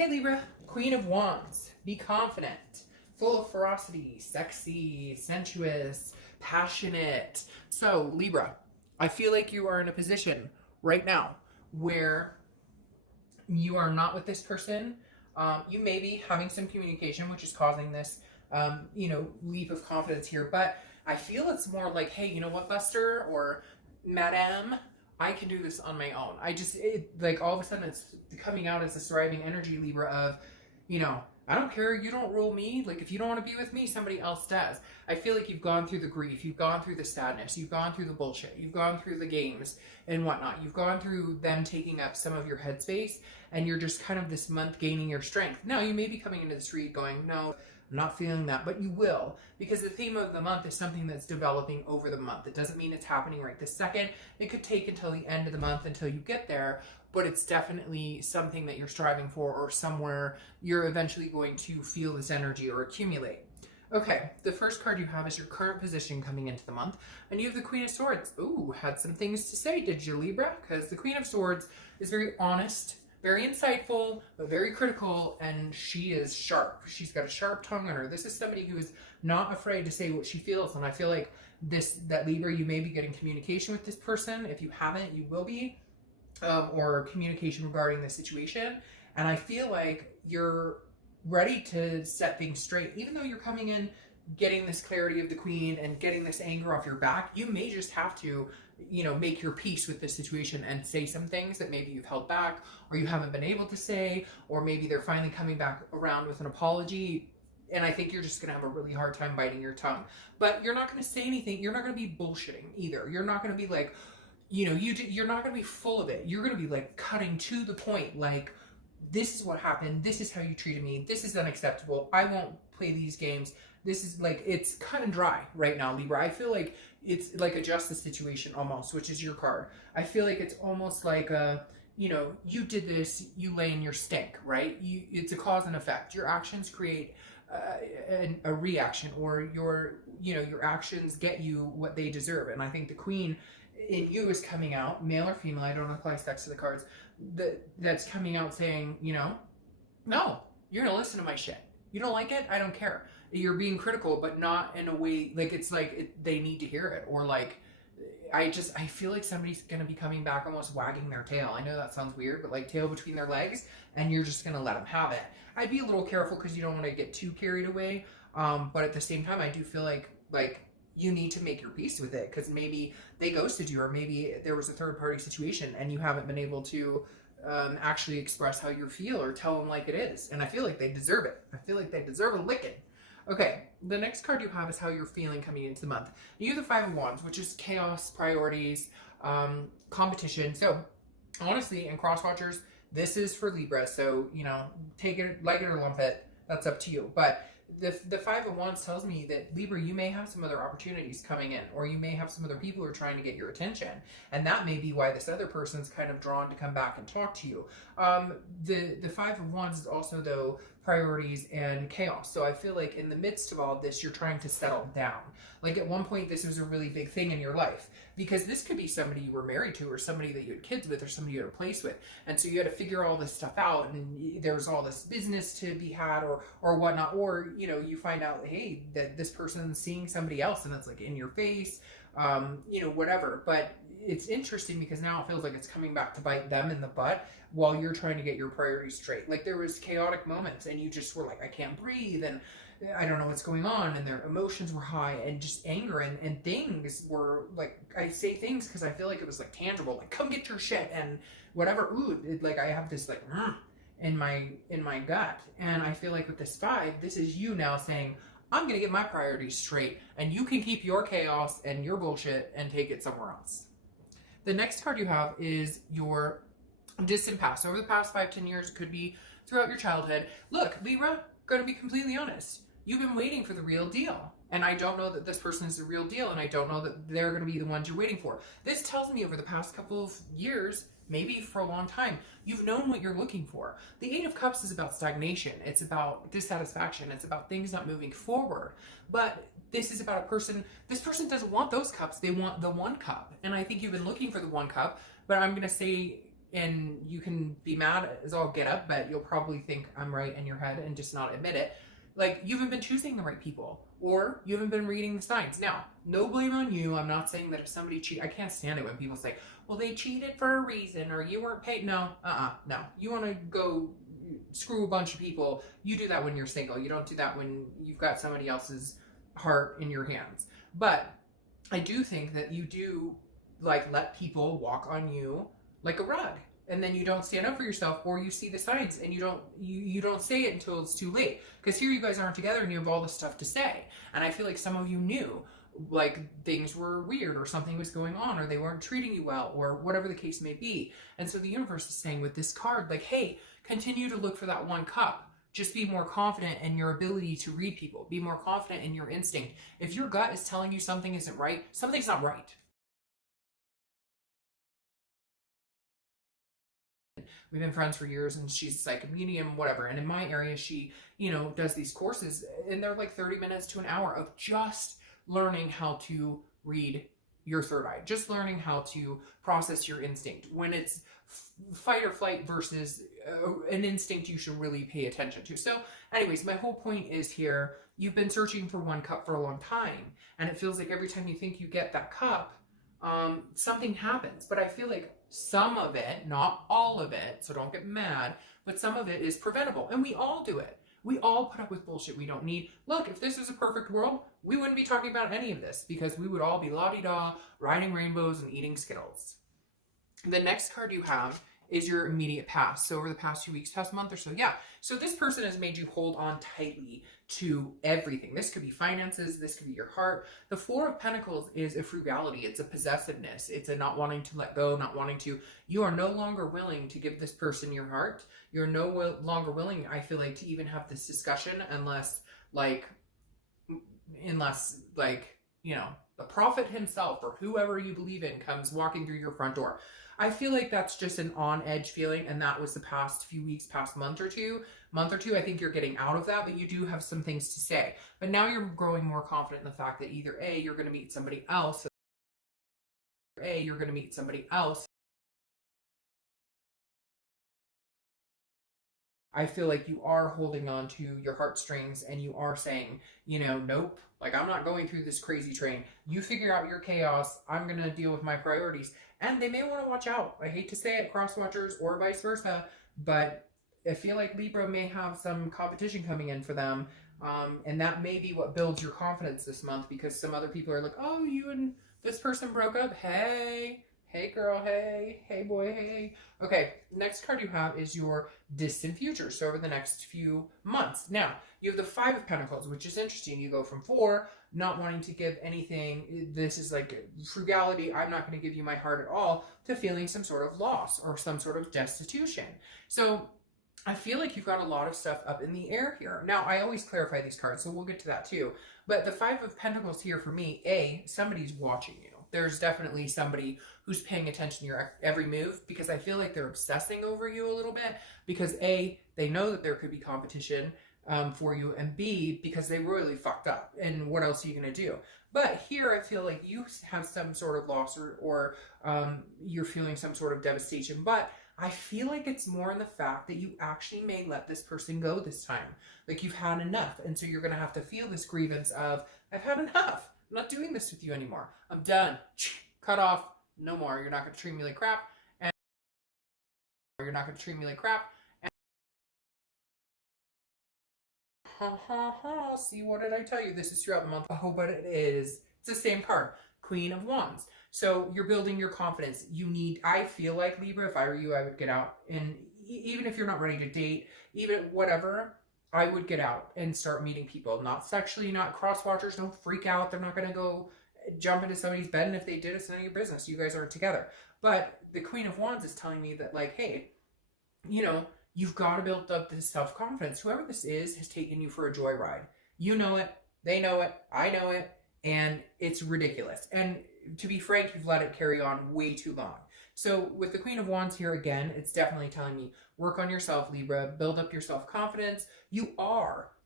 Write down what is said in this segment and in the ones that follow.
Hey Libra, Queen of Wands, be confident, full of ferocity, sexy, sensuous, passionate. So Libra, I feel like you are in a position right now where you are not with this person. You may be having some communication, which is causing this, leap of confidence here. But I feel it's more like, hey, you know what, Buster or Madame, I can do this on my own. Like all of a sudden it's coming out as this thriving energy, Libra, of, I don't care, you don't rule me. Like if you don't want to be with me, somebody else does. I feel like you've gone through the grief, you've gone through the sadness, you've gone through the bullshit, you've gone through the games and whatnot. You've gone through them taking up some of your headspace, and you're just kind of this month gaining your strength. Now you may be coming into this read going, no, I'm not feeling that, but you will, because the theme of the month is something that's developing over the month. It doesn't mean it's happening right this second. It could take until the end of the month until you get there, but it's definitely something that you're striving for, or somewhere you're eventually going to feel this energy or accumulate. Okay, the first card you have is your current position coming into the month, and you have the Queen of Swords. Ooh, had some things to say, did you, Libra? Because the Queen of Swords is very honest, very insightful, but very critical, and she is sharp. She's got a sharp tongue on her. This is somebody who is not afraid to say what she feels, and I feel like that Libra, you may be getting communication with this person. If you haven't, you will be, or communication regarding the situation, and I feel like you're ready to set things straight. Even though you're coming in getting this clarity of the Queen and getting this anger off your back, you may just have to make your peace with this situation and say some things that maybe you've held back or you haven't been able to say, or maybe they're finally coming back around with an apology. And I think you're just going to have a really hard time biting your tongue. But you're not going to say anything. You're not going to be bullshitting either. You're not going to be like, you're not going to be full of it. You're going to be like cutting to the point, like, this is what happened. This is how you treated me. This is unacceptable. I won't play these games. This is like, it's cut and dry right now, Libra. I feel like it's like a justice situation almost, which is your card. I feel like it's almost like you did this, you lay in your stink, right? It's a cause and effect. Your actions create a reaction, or your actions get you what they deserve. And I think the Queen in you is coming out, male or female, I don't apply sex to the cards, that's coming out saying, no, you're gonna listen to my shit. You don't like it? I don't care. You're being critical, but not in a way, like it's like they need to hear it, or like, I feel like somebody's gonna be coming back almost wagging their tail. I know that sounds weird, but like tail between their legs, and you're just gonna let them have it. I'd be a little careful because you don't want to get too carried away, but at the same time, I do feel like you need to make your peace with it, because maybe they ghosted you, or maybe there was a third party situation and you haven't been able to actually express how you feel or tell them like it is. And I feel like they deserve it. I feel like they deserve a licking. Okay, the next card you have is how you're feeling coming into the month. You have the Five of Wands, which is chaos, priorities, competition. So honestly, and cross watchers, this is for Libra. So, take it, like it or lump it. That's up to you. But the Five of Wands tells me that, Libra, you may have some other opportunities coming in, or you may have some other people who are trying to get your attention, and that may be why this other person's kind of drawn to come back and talk to you. The Five of Wands is also, though, priorities and chaos. So I feel like in the midst of all of this, you're trying to settle down. Like at one point, this was a really big thing in your life, because this could be somebody you were married to, or somebody that you had kids with, or somebody you had a place with. And so you had to figure all this stuff out, and there was all this business to be had, or whatnot. Or, you find out, hey, that this person's seeing somebody else, and it's like in your face, whatever. But it's interesting because now it feels like it's coming back to bite them in the butt while you're trying to get your priorities straight. Like there was chaotic moments and you just were like, I can't breathe, and I don't know what's going on, and their emotions were high, and just anger, and things were like, I say things because I feel like it was like tangible, like come get your shit and whatever. Ooh, like I have this like in my gut, and I feel like with this five, this is you now saying, I'm gonna get my priorities straight, and you can keep your chaos and your bullshit and take it somewhere else. The next card you have is your distant past. Over the past 5-10 years, could be throughout your childhood. Look, Libra, gonna be completely honest. You've been waiting for the real deal. And I don't know that this person is the real deal, and I don't know that they're gonna be the ones you're waiting for. This tells me over the past couple of years, maybe for a long time, you've known what you're looking for. The Eight of Cups is about stagnation. It's about dissatisfaction. It's about things not moving forward. But this is about a person, this person doesn't want those cups. They want the one cup. And I think you've been looking for the one cup, but I'm going to say and you can be mad as all get up, but you'll probably think I'm right in your head and just not admit it. Like, you haven't been choosing the right people, or you haven't been reading the signs. Now, no blame on you. I'm not saying that if somebody cheat, I can't stand it when people say, well, they cheated for a reason, or you weren't paid. No, no. You want to go screw a bunch of people, you do that when you're single. You don't do that when you've got somebody else's heart in your hands. But I do think that you do, like, let people walk on you like a rug, and then you don't stand up for yourself, or you see the signs and you don't say it until it's too late, because here you guys aren't together and you have all this stuff to say. And I feel like some of you knew, like, things were weird, or something was going on, or they weren't treating you well, or whatever the case may be. And so the universe is saying with this card, like, hey, continue to look for that one cup. Just be more confident in your ability to read people. Be more confident in your instinct. If your gut is telling you something isn't right, something's not right. We've been friends for years, and she's a psychic medium, whatever. And in my area, she, does these courses, and they're like 30 minutes to an hour of just learning how to read your third eye, just learning how to process your instinct when it's fight or flight versus an instinct you should really pay attention to. So anyways, my whole point is here, you've been searching for one cup for a long time, and it feels like every time you think you get that cup, something happens. But I feel like some of it, not all of it, so don't get mad, but some of it is preventable, and we all do it. We all put up with bullshit we don't need. Look, if this was a perfect world, we wouldn't be talking about any of this, because we would all be la-di-da, riding rainbows and eating Skittles. The next card you have is your immediate past. So over the past few weeks, past month or so, yeah. So this person has made you hold on tightly to everything. This could be finances, this could be your heart. The Four of Pentacles is a frugality. It's a possessiveness. It's a not wanting to let go, not wanting to. You are no longer willing to give this person your heart. You're no longer willing, I feel like, to even have this discussion unless the prophet himself or whoever you believe in comes walking through your front door. I feel like that's just an on-edge feeling, and that was the past few weeks, past month or two. I think you're getting out of that, but you do have some things to say. But now you're growing more confident in the fact that either A, you're going to meet somebody else, or A, you're going to meet somebody else. I feel like you are holding on to your heartstrings, and you are saying, nope, like, I'm not going through this crazy train. You figure out your chaos. I'm going to deal with my priorities. And they may want to watch out. I hate to say it, cross-watchers or vice versa, but I feel like Libra may have some competition coming in for them. And that may be what builds your confidence this month, because some other people are like, oh, you and this person broke up. Hey girl, hey boy, hey. Okay, next card you have is your distant future. So over the next few months. Now, you have the Five of Pentacles, which is interesting. You go from 4, not wanting to give anything. This is like frugality. I'm not going to give you my heart at all, to feeling some sort of loss or some sort of destitution. So I feel like you've got a lot of stuff up in the air here. Now, I always clarify these cards, so we'll get to that too. But the Five of Pentacles here for me, A, somebody's watching you. There's definitely somebody who's paying attention to your every move, because I feel like they're obsessing over you a little bit, because A, they know that there could be competition for you, and B, because they really fucked up, and what else are you going to do? But here I feel like you have some sort of loss, or you're feeling some sort of devastation, but I feel like it's more in the fact that you actually may let this person go this time. Like, you've had enough, and so you're going to have to feel this grievance of, I've had enough. I'm not doing this with you anymore. I'm done. Cut off. No more. You're not going to treat me like crap. And you're not going to treat me like crap. And see, what did I tell you? This is throughout the month. Oh, but it is. It's the same card. Queen of Wands. So you're building your confidence. I feel like, Libra, if I were you, I would get out. And even if you're not ready to date, even whatever, I would get out and start meeting people. Not sexually, not cross-watchers. Don't freak out. They're not going to go jump into somebody's bed, and if they did, it's none of your business. You guys aren't together. But the Queen of Wands is telling me that, like, hey, you've got to build up this self-confidence. Whoever this is has taken you for a joyride. You know it. They know it. I know it. And it's ridiculous. And to be frank, you've let it carry on way too long. So with the Queen of Wands here, again, it's definitely telling me, work on yourself, Libra. Build up your self-confidence. You are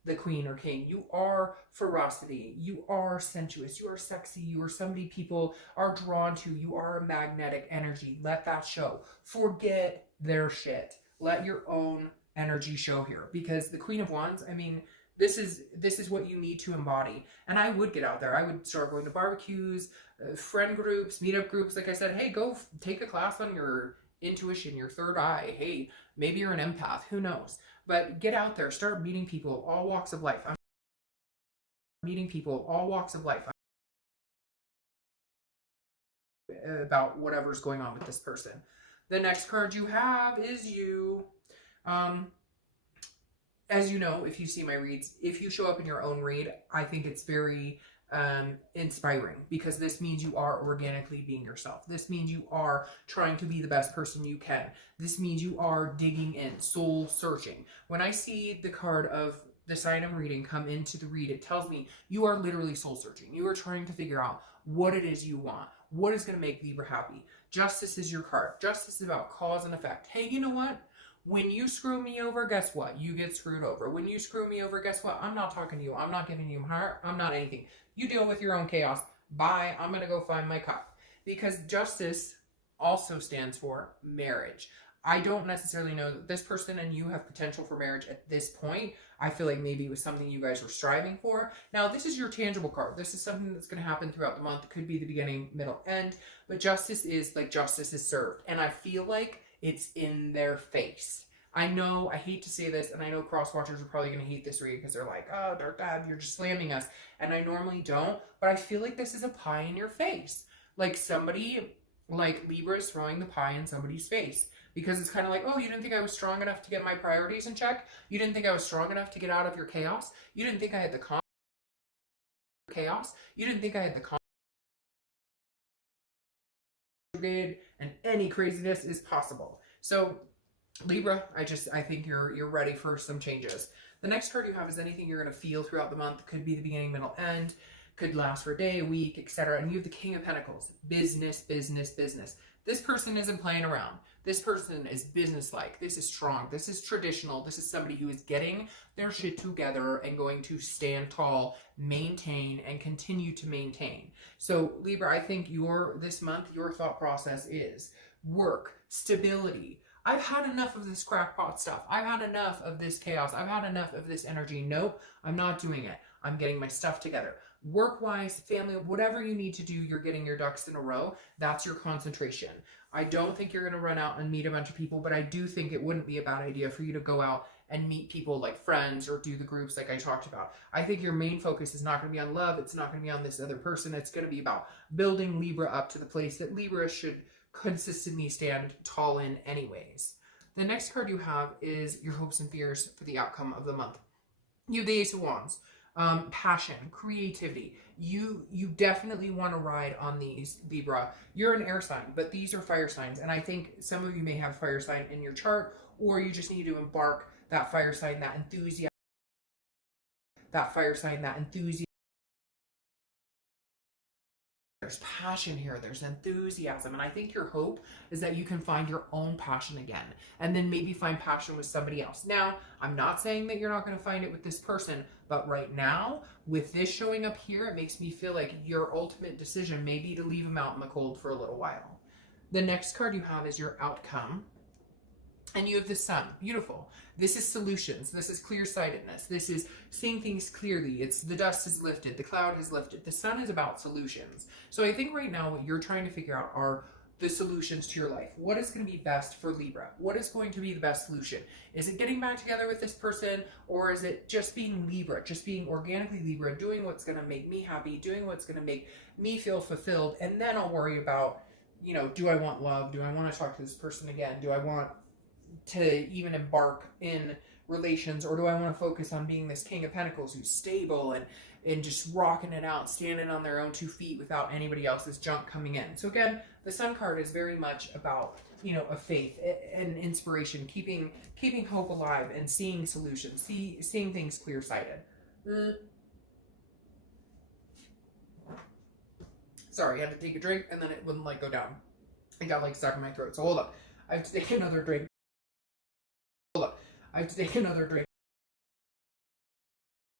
the queen or king. You are ferocity. You are sensuous. You are sexy. You are somebody people are drawn to. You are a magnetic energy. Let that show. Forget their shit. Let your own energy show here, because the Queen of Wands, I mean, this is what you need to embody. And I would get out there. I would start going to barbecues, friend groups, meetup groups. Like I said, hey, go take a class on your intuition, your third eye. Hey, maybe you're an empath. Who knows? But get out there. Start meeting people, all walks of life. I'm meeting people, all walks of life, about whatever's going on with this person. The next card you have is you. As you know, if you see my reads, if you show up in your own read, I think it's very inspiring, because this means you are organically being yourself. This means you are trying to be the best person you can. This means you are digging in, soul searching. When I see the card of the sign I'm reading come into the read, it tells me you are literally soul searching. You are trying to figure out what it is you want. What is going to make Libra happy? Justice is your card. Justice is about cause and effect. Hey, you know what? When you screw me over, guess what? You get screwed over. When you screw me over, guess what? I'm not talking to you. I'm not giving you my heart. I'm not anything. You deal with your own chaos. Bye. I'm going to go find my cup. Because justice also stands for marriage. I don't necessarily know that this person and you have potential for marriage at this point. I feel like maybe it was something you guys were striving for. Now, this is your tangible card. This is something that's going to happen throughout the month. It could be the beginning, middle, end. But justice is like justice is served. And I feel like it's in their face. I know, I hate to say this, and I know cross-watchers are probably going to hate this read because they're like, oh, Dark Dad, you're just slamming us. And I normally don't, but I feel like this is a pie in your face. Like somebody, like Libra is throwing the pie in somebody's face. Because it's kind of like, oh, you didn't think I was strong enough to get my priorities in check? You didn't think I was strong enough to get out of your chaos? You didn't think I had the chaos? You didn't think I had the and any craziness is possible. So Libra, I think you're ready for some changes. The next card you have is anything you're going to feel throughout the month. Could be the beginning, middle, end. Could last for a day, a week, etc. And you have the King of Pentacles. Business, business, business. This person isn't playing around. This person is businesslike. This is strong. This is traditional. This is somebody who is getting their shit together and going to stand tall, maintain, and continue to maintain. So Libra, I think this month, your thought process is work, stability. I've had enough of this crackpot stuff. I've had enough of this chaos. I've had enough of this energy. Nope, I'm not doing it. I'm getting my stuff together. Work-wise, family, whatever you need to do, you're getting your ducks in a row. That's your concentration. I don't think you're going to run out and meet a bunch of people, but I do think it wouldn't be a bad idea for you to go out and meet people like friends or do the groups like I talked about. I think your main focus is not going to be on love. It's not going to be on this other person. It's going to be about building Libra up to the place that Libra should consistently stand tall in anyways. The next card you have is your hopes and fears for the outcome of the month. You have the Ace of Wands. Passion, creativity. You definitely want to ride on these, Libra. You're an air sign, but these are fire signs. And I think some of you may have fire sign in your chart, or you just need to embark that fire sign, that enthusiasm, There's passion here. There's enthusiasm. And I think your hope is that you can find your own passion again, and then maybe find passion with somebody else. Now, I'm not saying that you're not going to find it with this person, but right now, with this showing up here, it makes me feel like your ultimate decision may be to leave them out in the cold for a little while. The next card you have is your outcome. And you have the Sun. Beautiful. This is solutions. This is clear-sightedness. This is seeing things clearly. It's the dust is lifted. The cloud has lifted. The Sun is about solutions. So I think right now what you're trying to figure out are the solutions to your life. What is going to be best for Libra? What is going to be the best solution? Is it getting back together with this person, or is it just being Libra, just being organically Libra, doing what's going to make me happy, doing what's going to make me feel fulfilled, and then I'll worry about, you know, do I want love? Do I want to talk to this person again? Do I want to even embark in relations, or do I want to focus on being this King of Pentacles who's stable and just rocking it out, standing on their own 2 feet without anybody else's junk coming in? So again, the Sun card is very much about, you know, a faith and inspiration, keeping hope alive and seeing solutions, seeing things clear-sighted. Sorry, I had to take a drink and then it wouldn't like go down. It got like stuck in my throat. So hold up. I have to take another drink.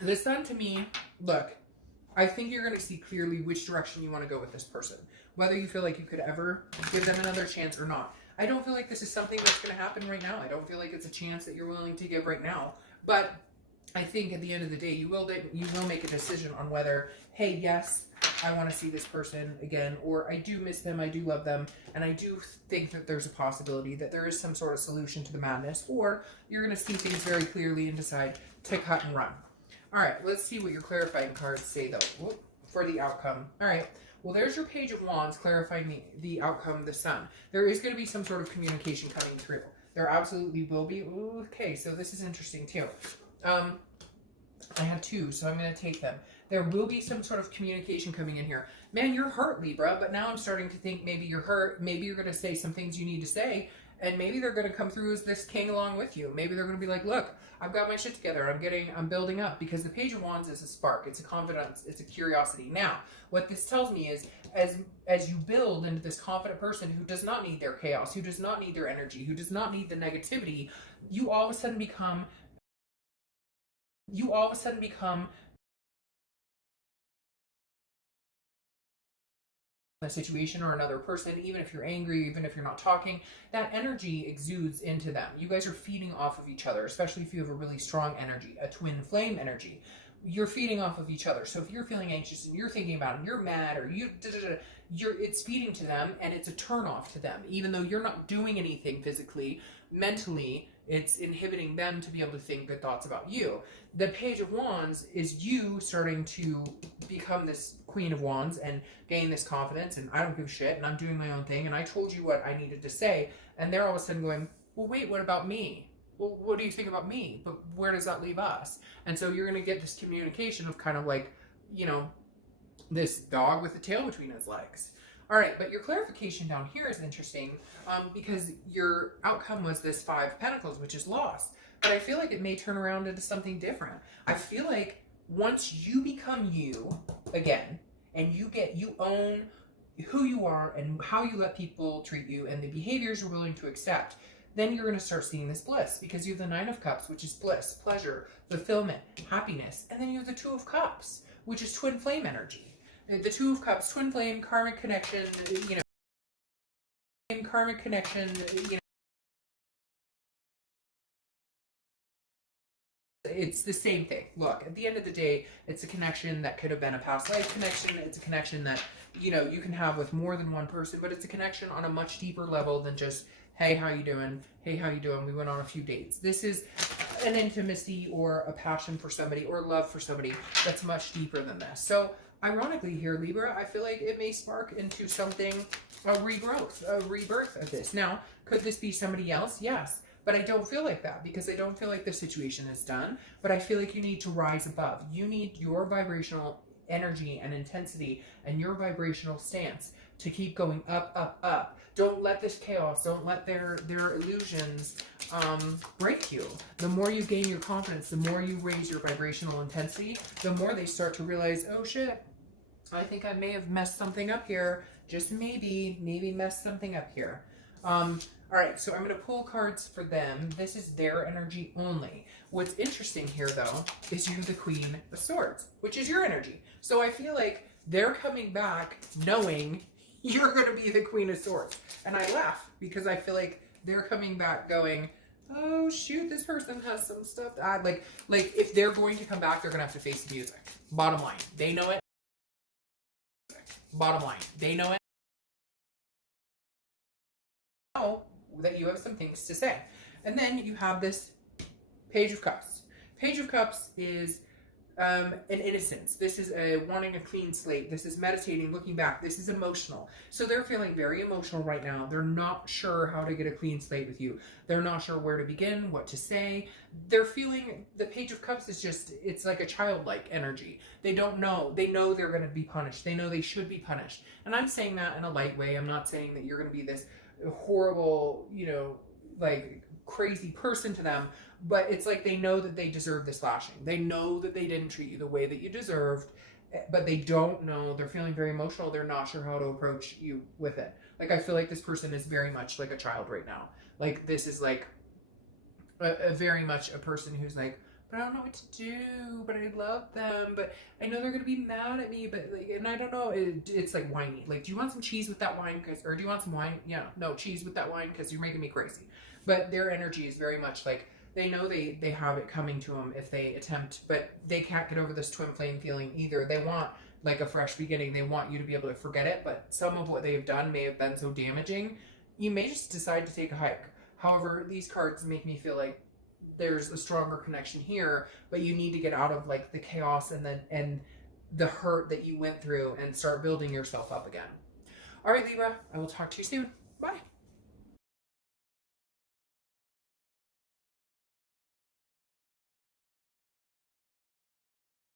The Sun to me, look, I think you're going to see clearly which direction you want to go with this person. Whether you feel like you could ever give them another chance or not. I don't feel like this is something that's going to happen right now. I don't feel like it's a chance that you're willing to give right now. But I think at the end of the day, you will make a decision on whether, hey, yes, I want to see this person again, or I do miss them, I do love them, and I do think that there's a possibility that there is some sort of solution to the madness, or you're going to see things very clearly and decide to cut and run. All right, let's see what your clarifying cards say, though, for the outcome. All right, well, there's your Page of Wands clarifying the outcome of the Sun. There is going to be some sort of communication coming through. There absolutely will be. Ooh, okay, so this is interesting, too. I have two, so I'm going to take them. There will be some sort of communication coming in here. Man, you're hurt, Libra, but now I'm starting to think maybe you're hurt. Maybe you're going to say some things you need to say, and maybe they're going to come through as this king along with you. Maybe they're going to be like, look, I've got my shit together. I'm building up, because the Page of Wands is a spark. It's a confidence. It's a curiosity. Now, what this tells me is as you build into this confident person who does not need their chaos, who does not need their energy, who does not need the negativity, you all of a sudden become a situation or another person, even if you're angry, even if you're not talking, that energy exudes into them. You guys are feeding off of each other, especially if you have a really strong energy, a twin flame energy. You're feeding off of each other. So if you're feeling anxious and you're thinking about it, and you're mad, or it's feeding to them, and it's a turn off to them. Even though you're not doing anything physically, mentally, it's inhibiting them to be able to think good thoughts about you. The Page of Wands is you starting to become this Queen of Wands and gain this confidence, and I don't give a shit, and I'm doing my own thing, and I told you what I needed to say, and they're all of a sudden going, well, wait, what about me? Well, what do you think about me? But where does that leave us? And so you're going to get this communication of kind of like, you know, this dog with the tail between his legs. All right, but your clarification down here is interesting because your outcome was this Five of Pentacles, which is loss. But I feel like it may turn around into something different. I feel like once you become you again, and you own who you are and how you let people treat you and the behaviors you're willing to accept, then you're going to start seeing this bliss, because you have the Nine of Cups, which is bliss, pleasure, fulfillment, happiness. And then you have the Two of Cups, which is twin flame energy. The Two of Cups, twin flame, karmic connection, you know, karmic connection, you know, it's the same thing. Look, at the end of the day, it's a connection that could have been a past life connection. It's a connection that, you know, you can have with more than one person, but it's a connection on a much deeper level than just, hey, how you doing? Hey, how you doing? We went on a few dates. This is an intimacy or a passion for somebody or love for somebody that's much deeper than this. So ironically here, Libra, I feel like it may spark into something, a regrowth, a rebirth of this. Now, could this be somebody else? Yes. But I don't feel like that, because I don't feel like the situation is done. But I feel like you need to rise above. You need your vibrational energy and intensity and your vibrational stance to keep going up, up, up. Don't let this chaos, don't let their illusions break you. The more you gain your confidence, the more you raise your vibrational intensity, the more they start to realize, oh shit, I think I may have messed something up here. Just maybe messed something up here. All right, so I'm going to pull cards for them. This is their energy only. What's interesting here, though, is you have the Queen of Swords, which is your energy. So I feel like they're coming back knowing you're going to be the Queen of Swords. And I laugh because I feel like they're coming back going, oh, shoot, this person has some stuff to add. Like if they're going to come back, they're going to have to face the music. Bottom line, they know it. Bottom line, they know it. Know that you have some things to say. And then you have this Page of Cups. Page of Cups is an innocence. This is wanting a clean slate. This is meditating, looking back. This is emotional. So they're feeling very emotional right now. They're not sure how to get a clean slate with you. They're not sure where to begin, what to say. They're feeling, the Page of Cups is just, it's like a childlike energy. They don't know. They know they're going to be punished. They know they should be punished. And I'm saying that in a light way. I'm not saying that you're going to be this horrible, you know, like crazy person to them, but it's like they know that they deserve this lashing. They know that they didn't treat you the way that you deserved, but they don't know. They're feeling very emotional. They're not sure how to approach you with it. Like, I feel like this person is very much like a child right now. Like, this is like a very much a person who's like but I don't know what to do, but I love them, but I know they're gonna be mad at me, but like, and I don't know, it's like whiny. Like, do you want some cheese with that wine? Or do you want some wine? Yeah, no, cheese with that wine because you're making me crazy. But their energy is very much like, they know they have it coming to them if they attempt, but they can't get over this twin flame feeling either. They want like a fresh beginning. They want you to be able to forget it, but some of what they've done may have been so damaging. You may just decide to take a hike. However, these cards make me feel like there's a stronger connection here, but you need to get out of like the chaos and the hurt that you went through and start building yourself up again. All right, Libra, I will talk to you soon.